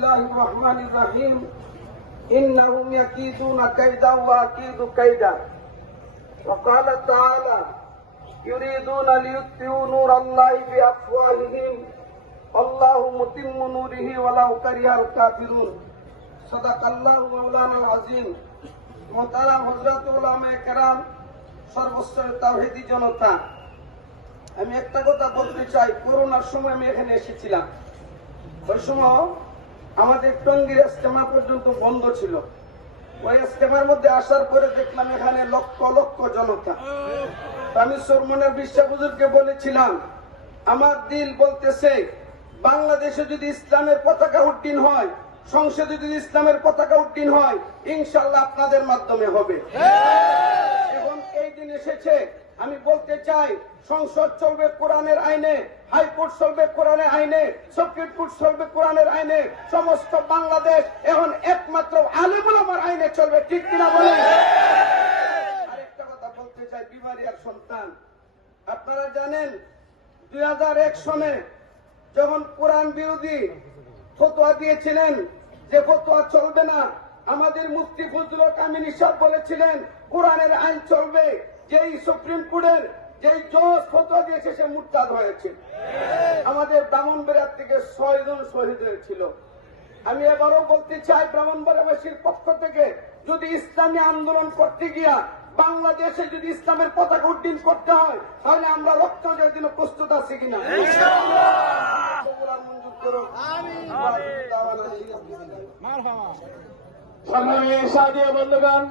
বিসমিল্লাহির রহমানির রহিম ইন্নাহুম ইয়াকিদুনা কাইদা ওয়া আকিদু কাইদা ওয়া ক্বালা তাআলা ইউরিদুনা লিইউতফিউ নূরাল্লাহি বিআফওয়াহিহিম আল্লাহু মুতিম্মু নূরিহি ওয়ালাউ কারিহাল কাফিরুন সাদাকাল্লাহু মাওলানাল আযীম। মুহতারাম হযরত উলামায়ে কেরাম, সর্বশ্রেষ্ঠ তাওহীদি জনতা, আমি একটা কথা বলতে চাই। করোনার সময় আমি এখানে এসেছিলাম। ওই সময় আমাদের টঙ্গীর ইজতেমা পর্যন্ত বন্ধ ছিল। ওই ইজতেমার মধ্যে আসার পরে দেখলাম এখানে লক্ষ লক্ষ জনতা। আমি সরমনের বিশ্বাস হুজুরকে বলেছিলাম, আমার দিল বলতেছে বাংলাদেশে যদি ইসলামের পতাকা উড্ডীন হয়, সংসদে যদি ইসলামের পতাকা উড্ডীন হয়, ইনশাআল্লাহ আপনাদের মাধ্যমে হবে। এখন এই দিন এসেছে। আমি বলতে চাই, সংসদ চলবে কোরআনের আইনে, হাইকোর্ট চলবে কোরআনের আইনে, সুপ্রিম কোর্ট চলবে কোরআনের আইনে, সমস্ত বাংলাদেশ এখন একমাত্র আলেম ওলামার আইনে চলবে। ঠিক কিনা বলেন? আরেকটা কথা বলতে চাই, বিমারিয়ার সন্তান, আপনারা জানেন 2001 সনে যখন কোরআন বিরোধী ফতোয়া দিয়েছিলেন যে ফতোয়া চলবে না, আমাদের মুফতি ফজলুল কামিনী সাহেব বলেছিলেন কোরআনের আইন চলবে। যেই সুপ্রিম কোর্টের যেই জজ ফতোয়া দিয়েছে সে মুরতাদ হয়েছে। আমাদের ব্রাহ্মণবাড়িয়া থেকে 6 জন শহীদ হয়েছিল। আমি এবারও বলতে চাই, ব্রাহ্মণবাড়িয়াবাসীর পক্ষ থেকে যদি ইসলামী আন্দোলন করতে গিয়া বাংলাদেশে যদি ইসলামের পতাকা উড্ডীন করতে হয়, তাহলে আমরা রক্ত দেওয়ার জন্য প্রস্তুত আছি কিনা? মঞ্জুর করুন। বন্ধুগণ,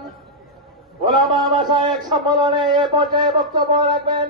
ওলামা মাশায়েখ সম্মেলনে এ পর্যায়ে বক্তব্য রাখবেন।